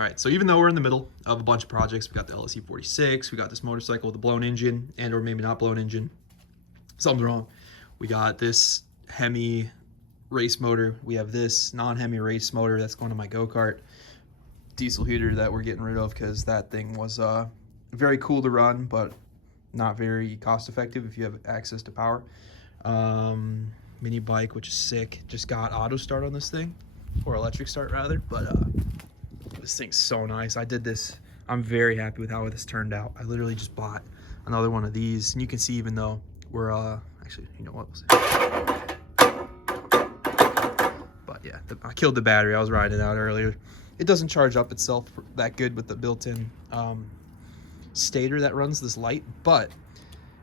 All right, so even though we're in the middle of a bunch of projects, we got the LS E46, we got this motorcycle with a blown engine and or maybe not blown engine, something's wrong. We got this Hemi race motor. We have this non-Hemi race motor that's going to my go-kart. Diesel heater that we're getting rid of because that thing was very cool to run, but not very cost effective if you have access to power. Mini bike, which is sick. Just got auto start on this thing, or electric start rather, but this thing's so nice. I did this. I'm very happy with how this turned out. I literally just bought another one of these, and you can see even though we're actually, you know what, but yeah, I killed the battery. I was riding it out earlier. It doesn't charge up itself that good with the built-in stator that runs this light, but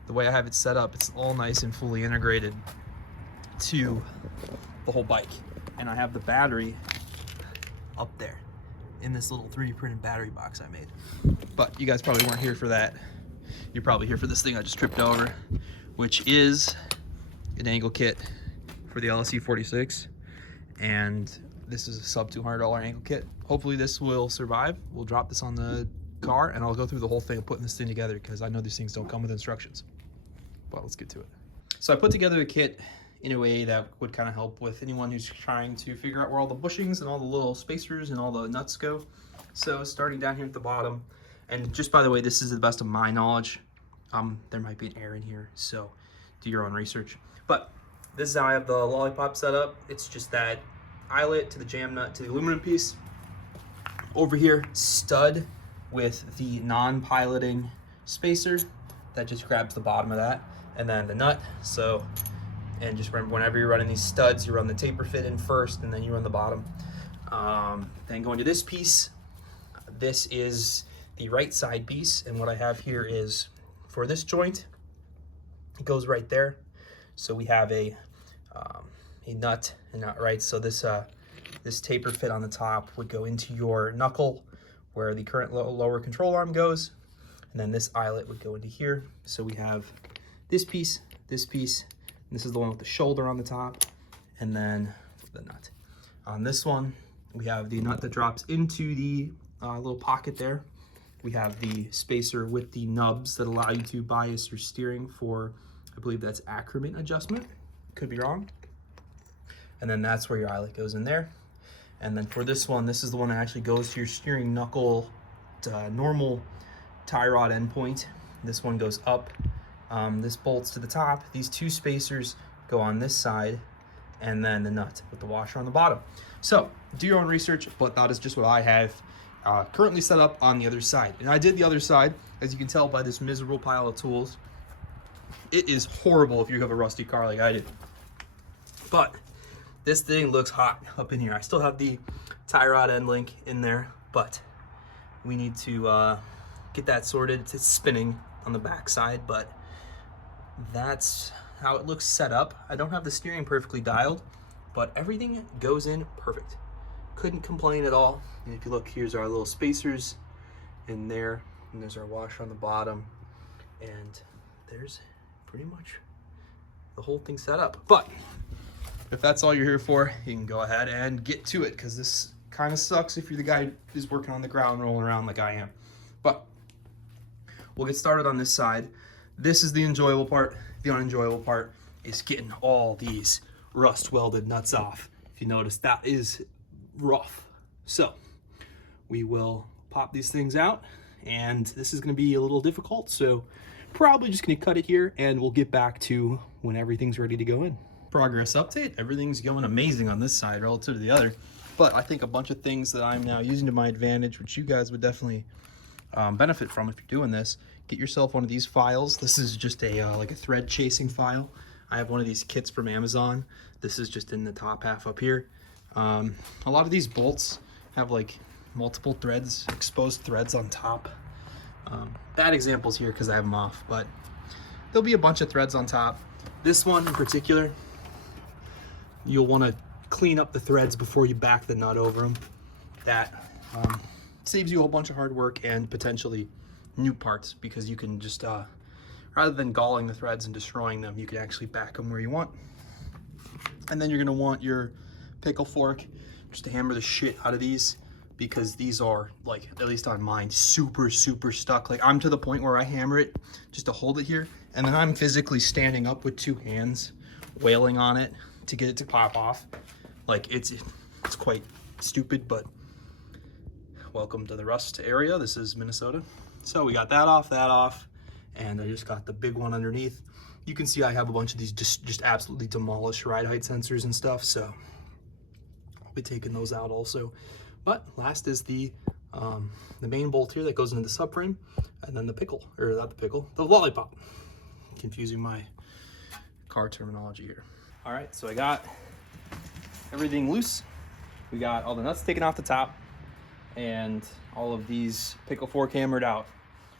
the way I have it set up, it's all nice and fully integrated to the whole bike. And I have the battery up there in this little 3D printed battery box I made. But you guys probably weren't here for that. You're probably here for this thing I just tripped over, which is an angle kit for the LS E46. And this is a sub $200 angle kit. Hopefully this will survive. We'll drop this on the car and I'll go through the whole thing of putting this thing together because I know these things don't come with instructions. But let's get to it. So I put together a kit in a way that would kind of help with anyone who's trying to figure out where all the bushings and all the little spacers and all the nuts go. So starting down here at the bottom, and just by the way, this is the best of my knowledge. There might be an error in here, so do your own research. But this is how I have the lollipop set up. It's just that eyelet to the jam nut to the aluminum piece. Over here, stud with the non-piloting spacer that just grabs the bottom of that, and then the nut. So, and just remember, whenever you're running these studs, you run the taper fit in first and then you run the bottom. Then going to this piece, this is the right side piece, and what I have here is for this joint, it goes right there. So we have a nut and nut, right? So this this taper fit on the top would go into your knuckle where the current lower control arm goes, and then this eyelet would go into here. So we have this piece, and this is the one with the shoulder on the top, and then the nut. On this one, we have the nut that drops into the little pocket there. We have the spacer with the nubs that allow you to bias your steering for, I believe that's accrement adjustment. Could be wrong. And then that's where your eyelet goes in there. And then for this one, this is the one that actually goes to your steering knuckle normal tie rod endpoint. This one goes up. This bolts to the top. These two spacers go on this side, and then the nut with the washer on the bottom. So do your own research, but that is just what I have currently set up on the other side. And I did the other side, as you can tell by this miserable pile of tools. It is horrible if you have a rusty car like I did. But this thing looks hot up in here. I still have the tie rod end link in there, but we need to get that sorted. It's spinning on the back side, but that's how it looks set up. I don't have the steering perfectly dialed, but everything goes in perfect. Couldn't complain at all. And if you look, here's our little spacers in there, and there's our washer on the bottom, and there's pretty much the whole thing set up. But if that's all you're here for, you can go ahead and get to it, because this kind of sucks if you're the guy who's working on the ground rolling around like I am. But we'll get started on this side. This is the enjoyable part. The unenjoyable part is getting all these rust welded nuts off. If you notice, that is rough. So we will pop these things out, and this is going to be a little difficult, so probably just going to cut it here, and we'll get back to when everything's ready to go in. Progress update. Everything's going amazing on this side relative to the other, but I think a bunch of things that I'm now using to my advantage, which you guys would definitely benefit from if you're doing this. Get yourself one of these files. This is just a like a thread chasing file. I have one of these kits from Amazon. This is just in the top half up here. A lot of these bolts have like multiple threads, exposed threads on top. Bad examples here because I have them off, but there'll be a bunch of threads on top. This one in particular, you'll want to clean up the threads before you back the nut over them. That saves you a whole bunch of hard work and potentially new parts, because you can just rather than galling the threads and destroying them, you can actually back them where you want. And then you're going to want your pickle fork just to hammer the shit out of these because these are, like, at least on mine, super stuck. Like, I'm to the point where I hammer it just to hold it here, and then I'm physically standing up with 2 hands wailing on it to get it to pop off. Like, it's quite stupid, but welcome to the rust area. This is Minnesota. So we got that off, and I just got the big one underneath. You can see I have a bunch of these just absolutely demolished ride height sensors and stuff, so I'll be taking those out also. But last is the main bolt here that goes into the subframe, and then the pickle, or not the pickle, the lollipop. Confusing my car terminology here. All right, so I got everything loose. We got all the nuts taken off the top, and all of these pickle fork hammered out.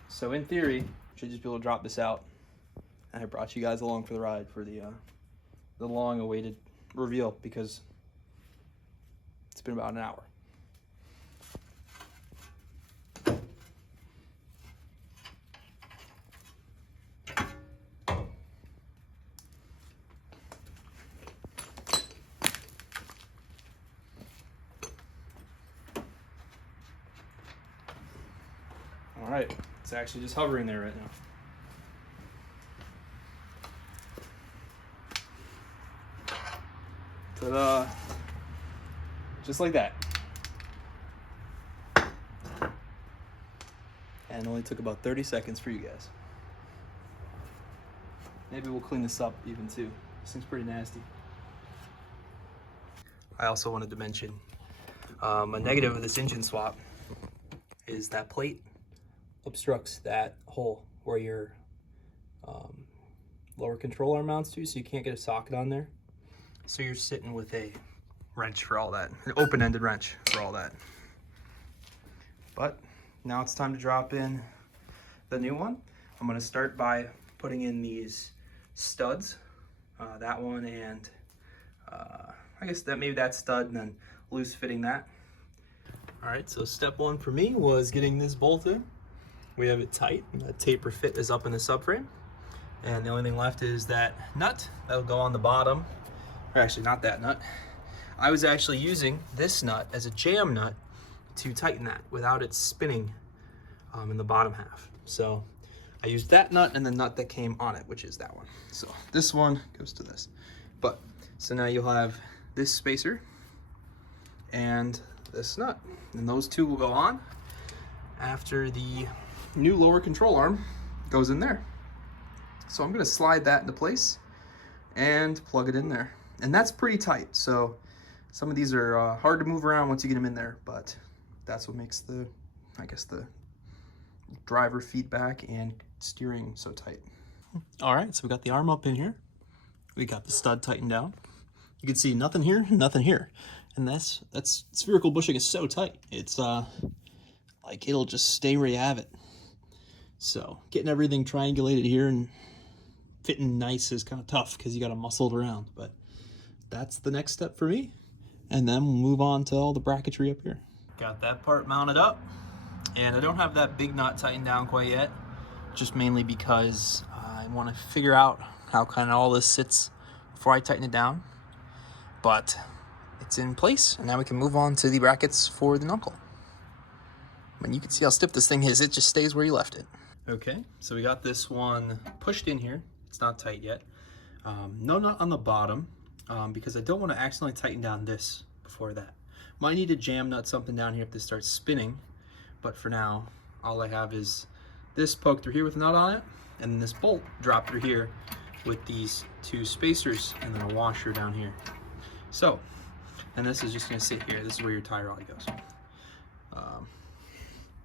So in theory, I should just be able to drop this out. And I brought you guys along for the ride for the long-awaited reveal, because it's been about an hour. All right, it's actually just hovering there right now. Ta-da! Just like that. And it only took about 30 seconds for you guys. Maybe we'll clean this up even too. This thing's pretty nasty. I also wanted to mention a negative of this engine swap is that plate obstructs that hole where your lower control arm mounts to, so you can't get a socket on there. So you're sitting with a wrench for all that, an open-ended wrench for all that. But now it's time to drop in the new one. I'm gonna start by putting in these studs, that one, and I guess that maybe that stud, and then loose fitting that. All right, so step one for me was getting this bolt in. We have it tight, the taper fit is up in the subframe, and the only thing left is that nut that'll go on the bottom. Or actually not that nut. I was actually using this nut as a jam nut to tighten that without it spinning in the bottom half. So I used that nut and the nut that came on it, which is that one. So this one goes to this. But so now you'll have this spacer and this nut, and those two will go on after the new lower control arm goes in there. So I'm gonna slide that into place and plug it in there. And that's pretty tight, so some of these are hard to move around once you get them in there, but that's what makes the, I guess, the driver feedback and steering so tight. All right, so we got the arm up in here. We got the stud tightened down. You can see nothing here, nothing here. And that's spherical bushing is so tight. It's like it'll just stay where you have it. So getting everything triangulated here and fitting nice is kind of tough because you got to muscle it around, but that's the next step for me. And then we'll move on to all the bracketry up here. Got that part mounted up, and I don't have that big nut tightened down quite yet, just mainly because I want to figure out how kind of all this sits before I tighten it down. But it's in place, and now we can move on to the brackets for the knuckle. I mean, you can see how stiff this thing is. It just stays where you left it. Okay, so we got this one pushed in here. It's not tight yet. No nut on the bottom, because I don't want to accidentally tighten down this before that. Might need to jam nut something down here if this starts spinning, but for now, all I have is this poked through here with a nut on it, and then this bolt dropped through here with these two spacers, and then a washer down here. So, and this is just gonna sit here. This is where your tie rod goes.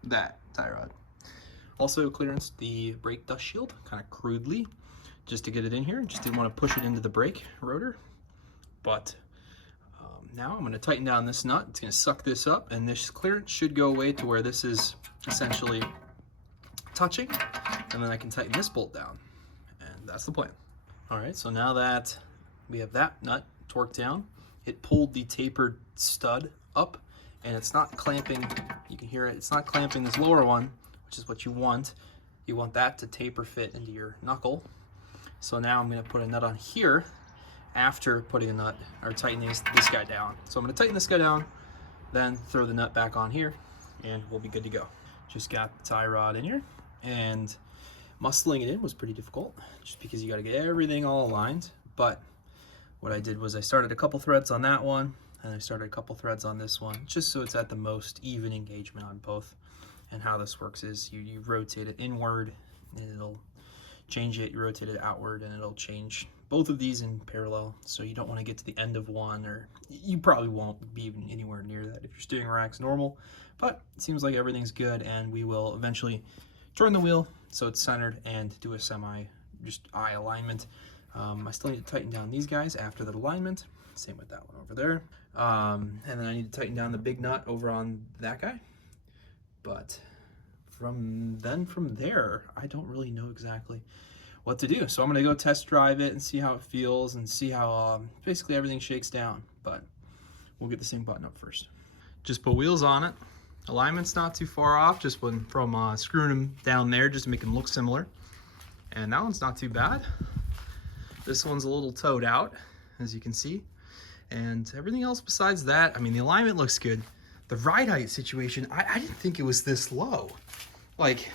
That tie rod. Also clearance the brake dust shield, kind of crudely, just to get it in here. Just didn't want to push it into the brake rotor. But now I'm going to tighten down this nut. It's going to suck this up, and this clearance should go away to where this is essentially touching, and then I can tighten this bolt down, and that's the plan. All right, so now that we have that nut torqued down, it pulled the tapered stud up, and it's not clamping, you can hear it, it's not clamping this lower one, which is what you want. You want that to taper fit into your knuckle. So now I'm going to put a nut on here after putting a nut, or tightening this guy down. So I'm going to tighten this guy down, Then throw the nut back on here and we'll be good to go. Just got the tie rod in here, and muscling it in was pretty difficult just because you got to get everything all aligned. But what I did was I started a couple threads on that one, and I started a couple threads on this one, just so it's at the most even engagement on both. And how this works is you rotate it inward and it'll change it, you rotate it outward and it'll change both of these in parallel. So you don't want to get to the end of one, or you probably won't be even anywhere near that if your steering rack's normal. But it seems like everything's good, and we will eventually turn the wheel so it's centered and do a just eye alignment. I still need to tighten down these guys after the alignment. Same with that one over there. And then I need to tighten down the big nut over on that guy. But from there, I don't really know exactly what to do. So I'm gonna go test drive it and see how it feels and see how basically everything shakes down. But we'll get this thing buttoned up first. Just put wheels on it. Alignment's not too far off, just from screwing them down there just to make them look similar. And that one's not too bad. This one's a little toed out, as you can see. And everything else besides that, I mean, the alignment looks good. The ride height situation, I didn't think it was this low. Like,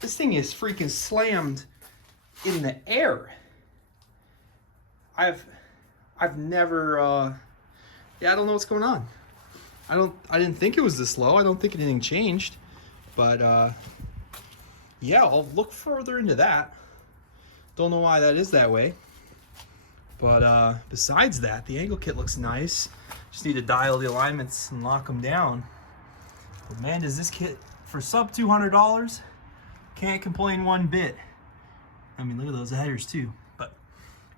this thing is freaking slammed in the air. I've never, yeah, I don't know what's going on. I didn't think it was this low. I don't think anything changed, but yeah, I'll look further into that. Don't know why that is that way, but besides that, the angle kit looks nice. Just need to dial the alignments and lock them down. But man, does this kit, for sub $200, can't complain one bit. I mean, look at those headers too, but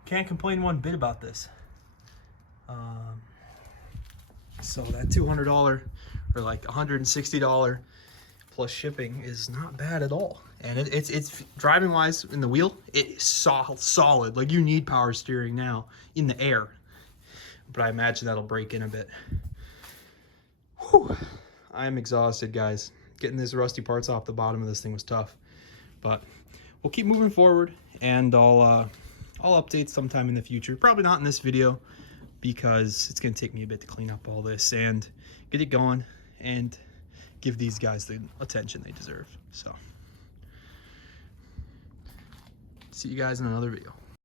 can't complain one bit about this. So that $200 or like $160 plus shipping is not bad at all. And it's driving wise in the wheel, it's solid. Like, you need power steering now in the air, but I imagine that'll break in a bit. Whew. I'm exhausted, guys. Getting these rusty parts off the bottom of this thing was tough, but we'll keep moving forward, and I'll update sometime in the future. Probably not in this video, because it's gonna take me a bit to clean up all this and get it going and give these guys the attention they deserve. So, see you guys in another video.